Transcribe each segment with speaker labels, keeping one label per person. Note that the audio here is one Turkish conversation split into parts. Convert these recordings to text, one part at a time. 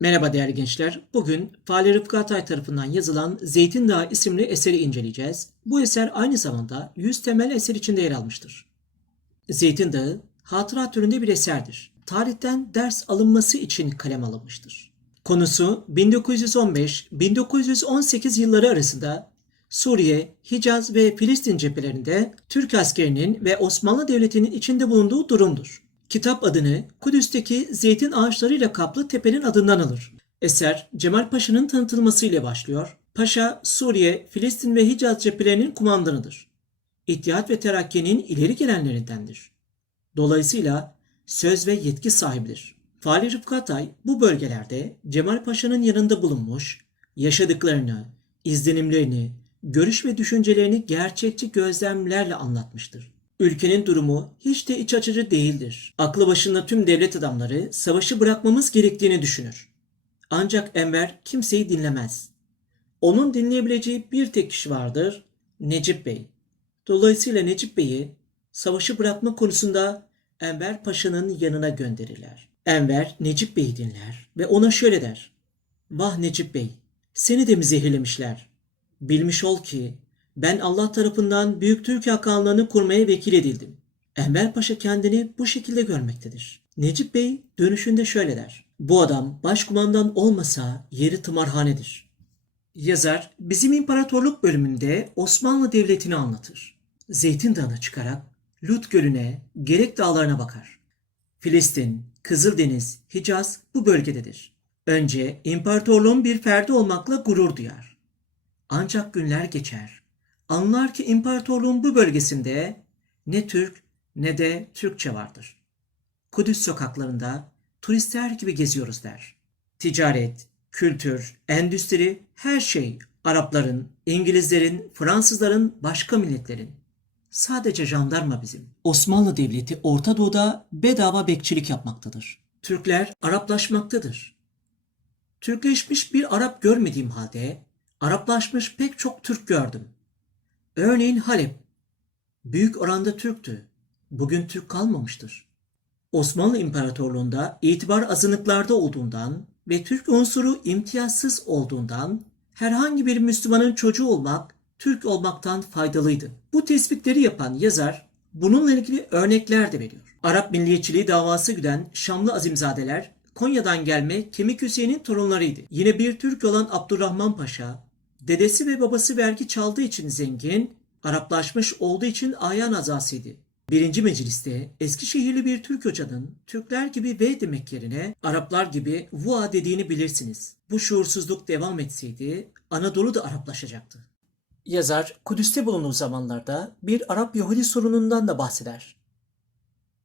Speaker 1: Merhaba değerli gençler. Bugün Fahri Rıfkı Atay tarafından yazılan Zeytin Dağı isimli eseri inceleyeceğiz. Bu eser aynı zamanda 100 temel eser içinde yer almıştır. Zeytin Dağı, hatıra türünde bir eserdir. Tarihten ders alınması için kalem alınmıştır. Konusu 1915-1918 yılları arasında Suriye, Hicaz ve Filistin cephelerinde Türk askerinin ve Osmanlı Devleti'nin içinde bulunduğu durumdur. Kitap adını Kudüs'teki zeytin ağaçlarıyla kaplı tepenin adından alır. Eser Cemal Paşa'nın tanıtılmasıyla başlıyor. Paşa Suriye, Filistin ve Hicaz cephelerinin kumandanıdır. İttihat ve Terakki'nin ileri gelenlerindendir. Dolayısıyla söz ve yetki sahibidir. Fahri Rıfkı Atay bu bölgelerde Cemal Paşa'nın yanında bulunmuş, yaşadıklarını, izlenimlerini, görüş ve düşüncelerini gerçekçi gözlemlerle anlatmıştır. Ülkenin durumu hiç de iç açıcı değildir. Aklı başında tüm devlet adamları savaşı bırakmamız gerektiğini düşünür. Ancak Enver kimseyi dinlemez. Onun dinleyebileceği bir tek kişi vardır, Necip Bey. Dolayısıyla Necip Bey'i savaşı bırakma konusunda Enver Paşa'nın yanına gönderirler. Enver Necip Bey'i dinler ve ona şöyle der. Vah Necip Bey, seni de mi zehirlemişler? Bilmiş ol ki ben Allah tarafından Büyük Türk Hakanlığı'nı kurmaya vekil edildim. Enver Paşa kendini bu şekilde görmektedir. Necip Bey dönüşünde şöyle der. Bu adam başkumandan olmasa yeri tımarhanedir. Yazar bizim imparatorluk bölümünde Osmanlı Devleti'ni anlatır. Zeytin Dağı'na çıkarak Lut Gölü'ne, Gerek Dağları'na bakar. Filistin, Kızıldeniz, Hicaz bu bölgededir. Önce imparatorluğun bir ferdi olmakla gurur duyar. Ancak günler geçer. Anlar ki imparatorluğun bu bölgesinde ne Türk ne de Türkçe vardır. Kudüs sokaklarında turistler gibi geziyoruz der. Ticaret, kültür, endüstri, her şey Arapların, İngilizlerin, Fransızların, başka milletlerin. Sadece jandarma bizim. Osmanlı Devleti Orta Doğu'da bedava bekçilik yapmaktadır. Türkler Araplaşmaktadır. Türkleşmiş bir Arap görmediğim halde Araplaşmış pek çok Türk gördüm. Örneğin Halep. Büyük oranda Türktü. Bugün Türk kalmamıştır. Osmanlı İmparatorluğu'nda itibar azınlıklarda olduğundan ve Türk unsuru imtiyazsız olduğundan herhangi bir Müslümanın çocuğu olmak Türk olmaktan faydalıydı. Bu tespitleri yapan yazar bununla ilgili örnekler de veriyor. Arap milliyetçiliği davası güden Şamlı azimzadeler Konya'dan gelme Kemik Hüseyin'in torunlarıydı. Yine bir Türk olan Abdurrahman Paşa, dedesi ve babası vergi çaldığı için zengin, Araplaşmış olduğu için ayan azasıydı. Birinci mecliste Eskişehirli bir Türk hocanın Türkler gibi V demek yerine Araplar gibi Vua dediğini bilirsiniz. Bu şuursuzluk devam etseydi Anadolu da Araplaşacaktı. Yazar Kudüs'te bulunduğu zamanlarda bir Arap Yahudi sorunundan da bahseder.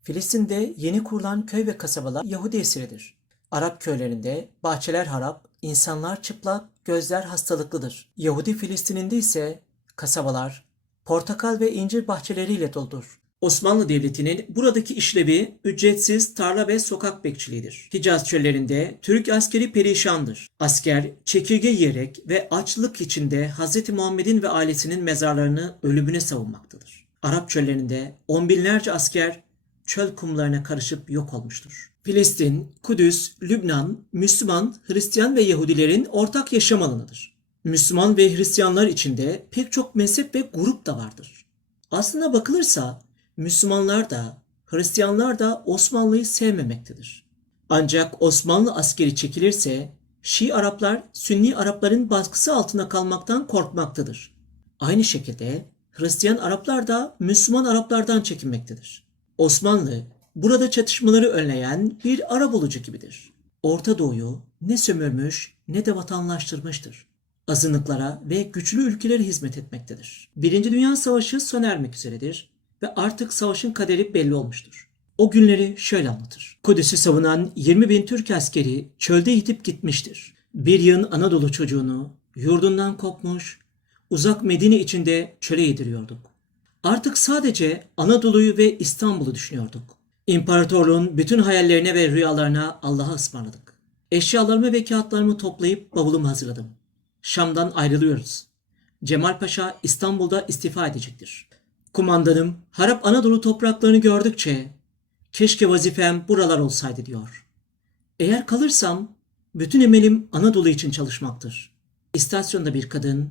Speaker 1: Filistin'de yeni kurulan köy ve kasabalar Yahudi esiridir. Arap köylerinde bahçeler harap, insanlar çıplak, gözler hastalıklıdır. Yahudi Filistin'inde ise kasabalar portakal ve incir bahçeleriyle doldur. Osmanlı Devleti'nin buradaki işlevi ücretsiz tarla ve sokak bekçiliğidir. Hicaz çöllerinde Türk askeri perişandır. Asker çekirge yiyerek ve açlık içinde Hz. Muhammed'in ve ailesinin mezarlarını ölümüne savunmaktadır. Arap çöllerinde on binlerce asker çöl kumlarına karışıp yok olmuştur. Filistin, Kudüs, Lübnan, Müslüman, Hristiyan ve Yahudilerin ortak yaşam alanıdır. Müslüman ve Hristiyanlar içinde pek çok mezhep ve grup da vardır. Aslına bakılırsa Müslümanlar da Hristiyanlar da Osmanlı'yı sevmemektedir. Ancak Osmanlı askeri çekilirse Şii Araplar Sünni Arapların baskısı altında kalmaktan korkmaktadır. Aynı şekilde Hristiyan Araplar da Müslüman Araplardan çekinmektedir. Osmanlı burada çatışmaları önleyen bir Arabulucu gibidir. Orta Doğu'yu ne sömürmüş ne de vatandaştırmıştır. Azınlıklara ve güçlü ülkelere hizmet etmektedir. Birinci Dünya Savaşı sona ermek üzeredir ve artık savaşın kaderi belli olmuştur. O günleri şöyle anlatır. Kudüs'ü savunan 20 bin Türk askeri çölde yitip gitmiştir. Bir yığın Anadolu çocuğunu yurdundan kopmuş, uzak Medine içinde çöle yediriyorduk. Artık sadece Anadolu'yu ve İstanbul'u düşünüyorduk. İmparatorluğun bütün hayallerine ve rüyalarına Allah'a ısmarladık. Eşyalarımı ve kağıtlarımı toplayıp bavulumu hazırladım. Şam'dan ayrılıyoruz. Cemal Paşa İstanbul'da istifa edecektir. Kumandanım harap Anadolu topraklarını gördükçe keşke vazifem buralar olsaydı diyor. Eğer kalırsam Bütün emelim Anadolu için çalışmaktır. İstasyonda bir kadın,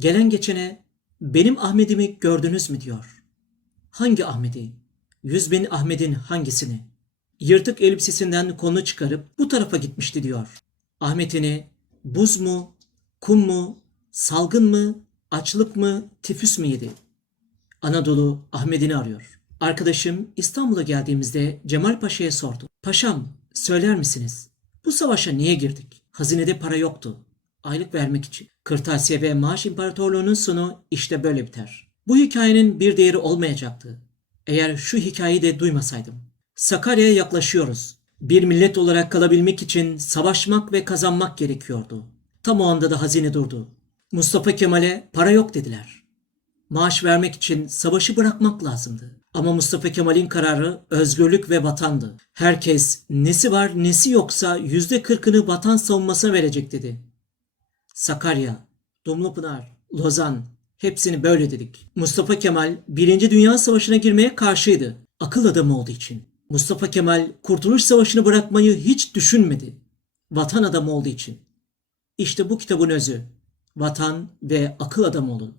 Speaker 1: gelen geçene benim Ahmet'imi gördünüz mü diyor. Hangi Ahmet'i? Yüz bin Ahmet'in hangisini? Yırtık elbisesinden kolunu çıkarıp bu tarafa gitmişti diyor. Ahmet'ini buz mu, kum mu, salgın mı, açlık mı, tifüs mü yedi? Anadolu Ahmet'ini arıyor. Arkadaşım İstanbul'a geldiğimizde Cemal Paşa'ya sordu. Paşam söyler misiniz? Bu savaşa niye girdik? Hazinede para yoktu. Aylık vermek için. Kırtasiye ve maaş imparatorluğunun sonu işte böyle biter. Bu hikayenin bir değeri olmayacaktı. Eğer şu hikayeyi de duymasaydım. Sakarya'ya yaklaşıyoruz. Bir millet olarak kalabilmek için savaşmak ve kazanmak gerekiyordu. Tam o anda da hazine durdu. Mustafa Kemal'e para yok dediler. Maaş vermek için savaşı bırakmak lazımdı. Ama Mustafa Kemal'in kararı özgürlük ve vatandı. Herkes nesi var nesi yoksa yüzde kırkını vatan savunmasına verecek dedi. Sakarya, Dumlupınar, Lozan hepsini böyle dedik. Mustafa Kemal Birinci Dünya Savaşı'na girmeye karşıydı. Akıl adamı olduğu için. Mustafa Kemal Kurtuluş Savaşı'nı bırakmayı hiç düşünmedi. Vatan adamı olduğu için. İşte bu kitabın özü. Vatan ve akıl adamı olun.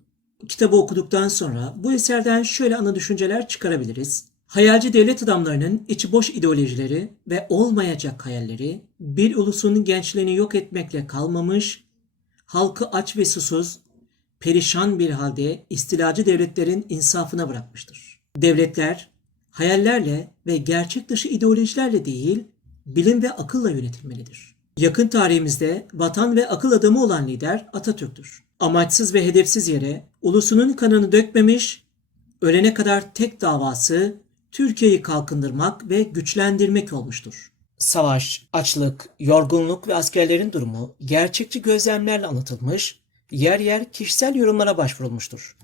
Speaker 1: Kitabı okuduktan sonra bu eserden şöyle ana düşünceler çıkarabiliriz. Hayalci devlet adamlarının içi boş ideolojileri ve olmayacak hayalleri bir ulusun gençliğini yok etmekle kalmamış, halkı aç ve susuz, perişan bir halde istilacı devletlerin insafına bırakmıştır. Devletler hayallerle ve gerçek dışı ideolojilerle değil, bilim ve akılla yönetilmelidir. Yakın tarihimizde vatan ve akıl adamı olan lider Atatürk'tür. Amaçsız ve hedefsiz yere ulusunun kanını dökmemiş, ölene kadar tek davası Türkiye'yi kalkındırmak ve güçlendirmek olmuştur. Savaş, açlık, yorgunluk ve askerlerin durumu gerçekçi gözlemlerle anlatılmış, yer yer kişisel yorumlara başvurulmuştur.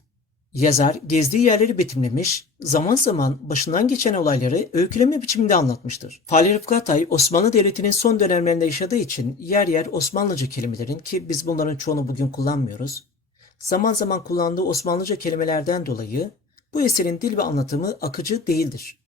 Speaker 1: Yazar gezdiği yerleri betimlemiş, zaman zaman başından geçen olayları öyküleme biçiminde anlatmıştır. Fahri Rıfkı Atay, Osmanlı Devleti'nin son dönemlerinde yaşadığı için yer yer Osmanlıca kelimelerin ki biz bunların çoğunu bugün kullanmıyoruz, zaman zaman kullandığı Osmanlıca kelimelerden dolayı bu eserin dil ve anlatımı akıcı değildir.